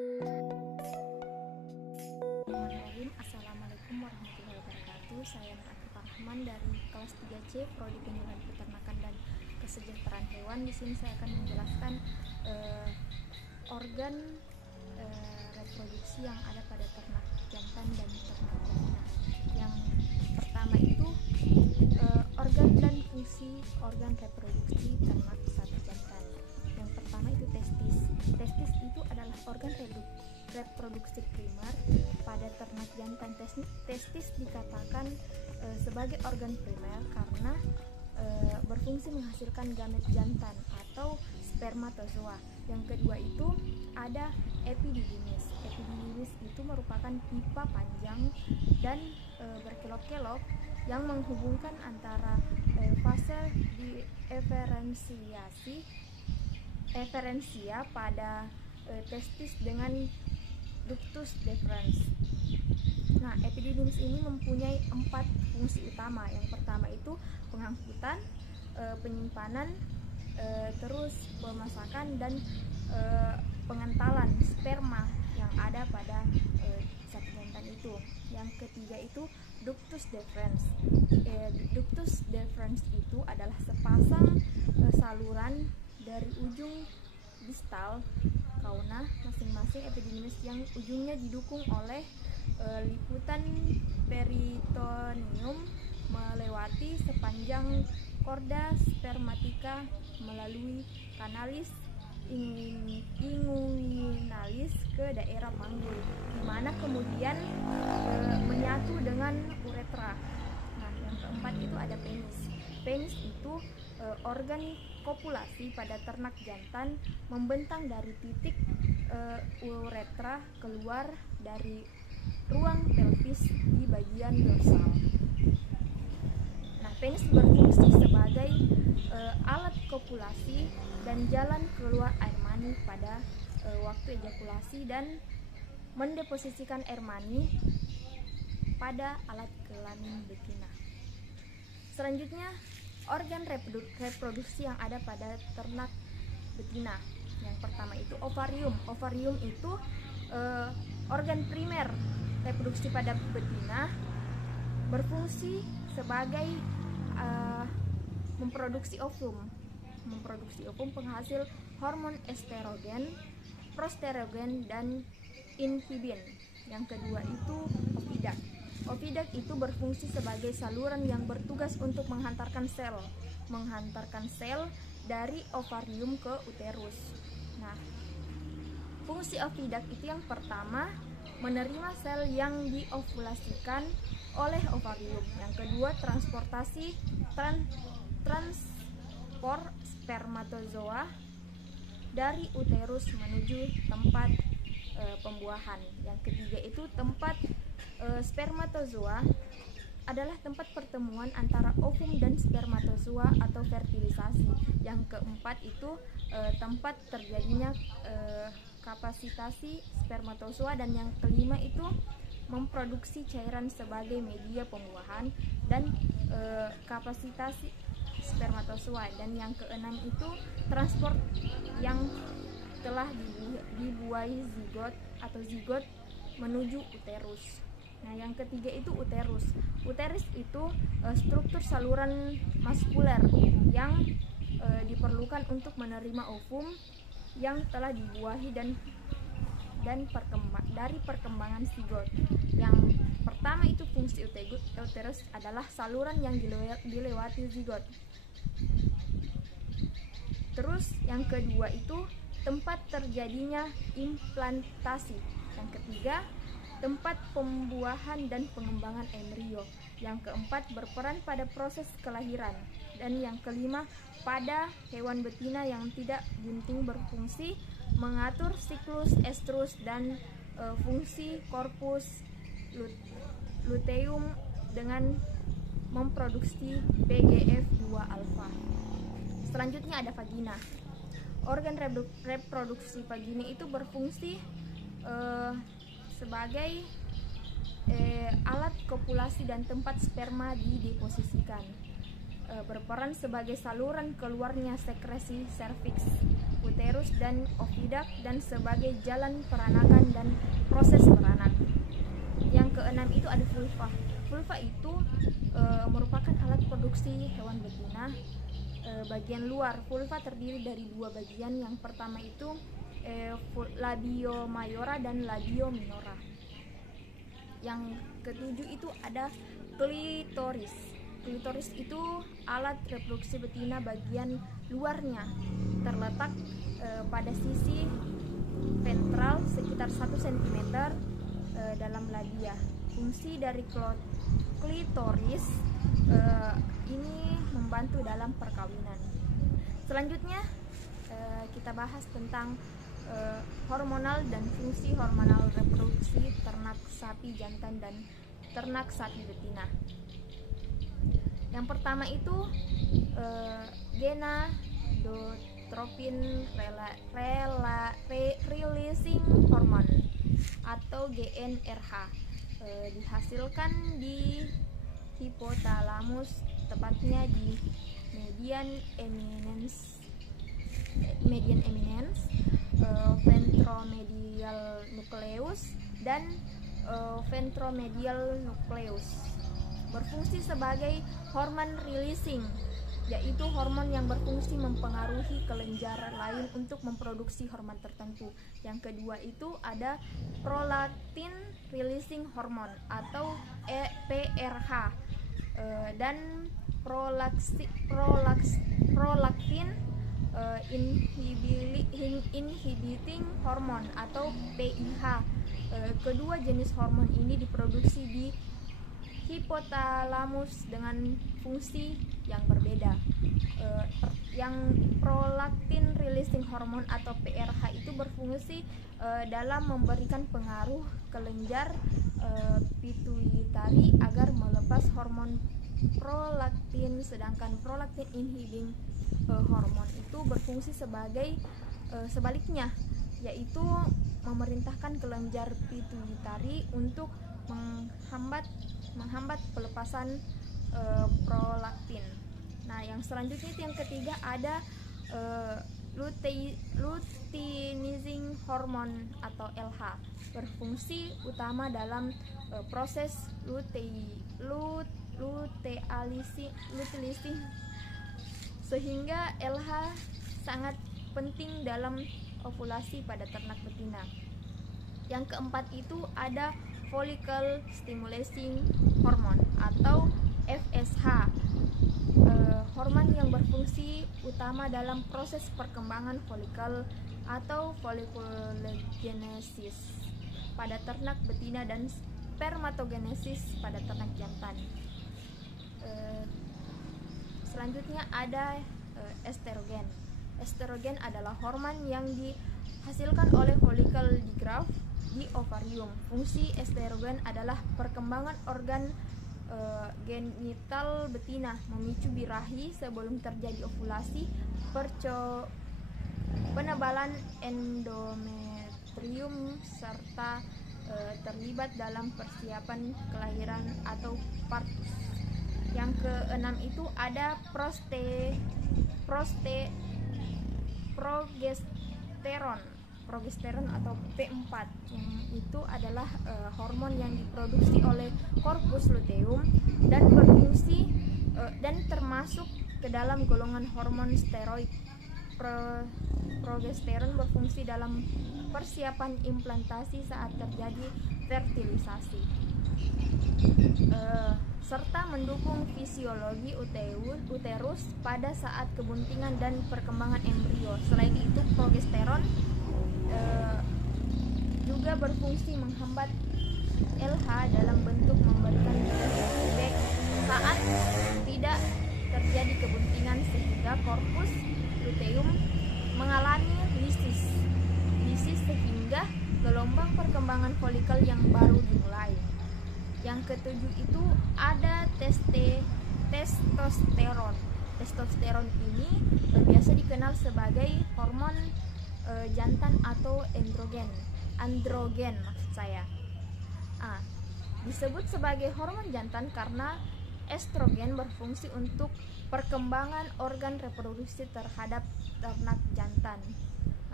Assalamualaikum warahmatullahi wabarakatuh. Saya Nur Akifah Rahman dari kelas 3C Prodi Penyuluhan Peternakan dan Kesejahteraan Hewan. Di sini saya akan menjelaskan organ reproduksi yang ada pada ternak jantan dan ternak betina. Yang pertama itu organ dan fungsi organ reproduksi ternak sapi jantan. Yang pertama itu testis. Testis itu adalah organ reproduksi primer pada ternak jantan. Testis dikatakan sebagai organ primer karena berfungsi menghasilkan gamet jantan atau spermatozoa. Yang kedua itu ada epididymis. Epididymis itu merupakan pipa panjang dan berkelok-kelok yang menghubungkan antara fase di eferensia pada testis dengan ductus deferens. Nah, epididymis ini mempunyai 4 fungsi utama. Yang pertama itu pengangkutan, penyimpanan, terus pemasakan dan pengentalan sperma yang ada pada sapi jantan itu. Yang ketiga itu ductus deferens. Ductus deferens itu adalah sepasang saluran dari ujung distal kauna masing-masing epididymis yang ujungnya didukung oleh liputan peritoneum melewati sepanjang korda spermatika melalui kanalis inguinalis ke daerah panggul, di mana kemudian menyatu dengan uretra. Nah, yang keempat itu ada penis. Penis itu organ kopulasi pada ternak jantan, membentang dari titik uretra keluar dari ruang pelvis di bagian dorsal. Nah, penis berfungsi sebagai alat kopulasi dan jalan keluar air mani pada waktu ejakulasi dan mendeposisikan air mani pada alat kelamin betina. Selanjutnya, organ reproduksi yang ada pada ternak betina. Yang pertama itu ovarium. Ovarium itu organ primer reproduksi pada betina, berfungsi sebagai memproduksi ovum penghasil hormon estrogen, prosterogen dan inhibin. Yang kedua itu ovidak. Ovidak itu berfungsi sebagai saluran yang bertugas untuk menghantarkan sel dari ovarium ke uterus. Nah, fungsi ovidak itu yang pertama menerima sel yang diovulasikan oleh ovarium. Yang kedua transport spermatozoa dari uterus menuju tempat pembuahan. Yang ketiga itu tempat spermatozoa adalah tempat pertemuan antara ovum dan spermatozoa atau fertilisasi. Yang keempat itu tempat terjadinya kapasitasi spermatozoa, dan yang kelima itu memproduksi cairan sebagai media pembuahan dan kapasitasi spermatozoa, dan yang keenam itu transport yang telah dibuahi zigot atau zigot menuju uterus. Nah, yang ketiga itu uterus. Uterus itu struktur saluran maskuler yang diperlukan untuk menerima ovum yang telah dibuahi dan dari perkembangan zigot. Yang pertama itu fungsi uterus adalah saluran yang dilewati zigot. Terus yang kedua itu tempat terjadinya implantasi. Yang ketiga tempat pembuahan dan pengembangan embrio. Yang keempat berperan pada proses kelahiran. Dan yang kelima pada hewan betina yang tidak ginting berfungsi mengatur siklus estrus dan fungsi korpus luteum dengan memproduksi PGF2 alfa. Selanjutnya ada vagina. Organ reproduksi vagina itu berfungsi sebagai alat kopulasi dan tempat sperma dideposisikan. Berperan sebagai saluran keluarnya sekresi serviks. uterus dan oviduct, dan sebagai jalan peranakan dan proses beranak. Yang keenam itu ada vulva. Vulva itu merupakan alat produksi hewan betina. Bagian luar vulva terdiri dari dua bagian. Yang pertama itu labio mayora dan labio minora. Yang ketujuh itu ada klitoris. Klitoris itu alat reproduksi betina, bagian luarnya terletak pada sisi ventral sekitar 1 cm dalam labia. Fungsi dari klitoris ini membantu dalam perkawinan. Selanjutnya kita bahas tentang hormonal dan fungsi hormonal reproduksi ternak sapi jantan dan ternak sapi betina. Yang pertama itu gonadotropin releasing hormone atau GnRH, dihasilkan di hipotalamus, tepatnya di median eminence, ventromedial nucleus dan ventromedial nucleus. Berfungsi sebagai hormon releasing, yaitu hormon yang berfungsi mempengaruhi kelenjar lain untuk memproduksi hormon tertentu. Yang kedua itu ada prolactin releasing hormone atau PRH, dan prolactin inhibiting hormone atau PIH. Kedua jenis hormon ini diproduksi di hipotalamus dengan fungsi yang berbeda. Yang prolactin releasing hormone atau PRH itu berfungsi dalam memberikan pengaruh kelenjar pituitari agar melepas hormon prolaktin, sedangkan prolactin inhibiting hormone itu berfungsi sebagai sebaliknya, yaitu memerintahkan kelenjar pituitari untuk menghambat pelepasan prolaktin. Nah, yang selanjutnya itu yang ketiga ada luteinizing hormone atau LH, berfungsi utama dalam proses lutealising, sehingga LH sangat penting dalam ovulasi pada ternak betina. Yang keempat itu ada follicle stimulating hormone atau FSH, hormon yang berfungsi utama dalam proses perkembangan folikel atau folliculogenesis pada ternak betina dan spermatogenesis pada ternak jantan. Selanjutnya ada estrogen. Estrogen adalah hormon yang dihasilkan oleh folikel di graf di ovarium. Fungsi estrogen adalah perkembangan organ genital betina, memicu birahi sebelum terjadi ovulasi, penebalan endometrium, serta terlibat dalam persiapan kelahiran atau partus. Yang keenam itu ada progesteron atau P4, yang itu adalah hormon yang diproduksi oleh corpus luteum dan berfungsi dan termasuk ke dalam golongan hormon steroid. Progesteron berfungsi dalam persiapan implantasi saat terjadi fertilisasi, serta mendukung fisiologi uterus pada saat kebuntingan dan perkembangan embrio. Selain itu, progesteron juga berfungsi menghambat LH dalam bentuk memberikan feedback saat tidak terjadi kebuntingan, sehingga korpus luteum mengalami lisis sehingga gelombang perkembangan folikel yang baru dimulai. Yang ketujuh itu ada testosteron. Testosteron ini biasa dikenal sebagai hormon jantan atau androgen maksud saya. Disebut sebagai hormon jantan karena estrogen berfungsi untuk perkembangan organ reproduksi terhadap ternak jantan.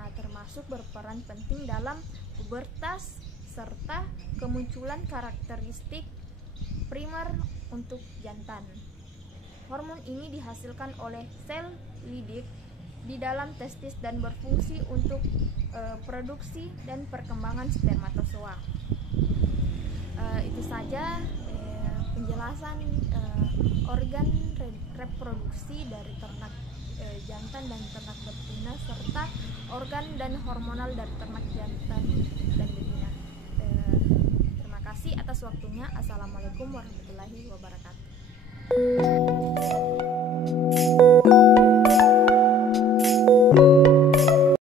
Nah, termasuk berperan penting dalam pubertas serta kemunculan karakteristik primer untuk jantan. Hormon ini dihasilkan oleh sel lidik di dalam testis dan berfungsi untuk produksi dan perkembangan spermatozoa. Itu saja penjelasan organ reproduksi dari ternak jantan dan ternak betina serta organ dan hormonal dari ternak jantan dan betina. Terima kasih atas waktunya. Assalamualaikum warahmatullahi wabarakatuh.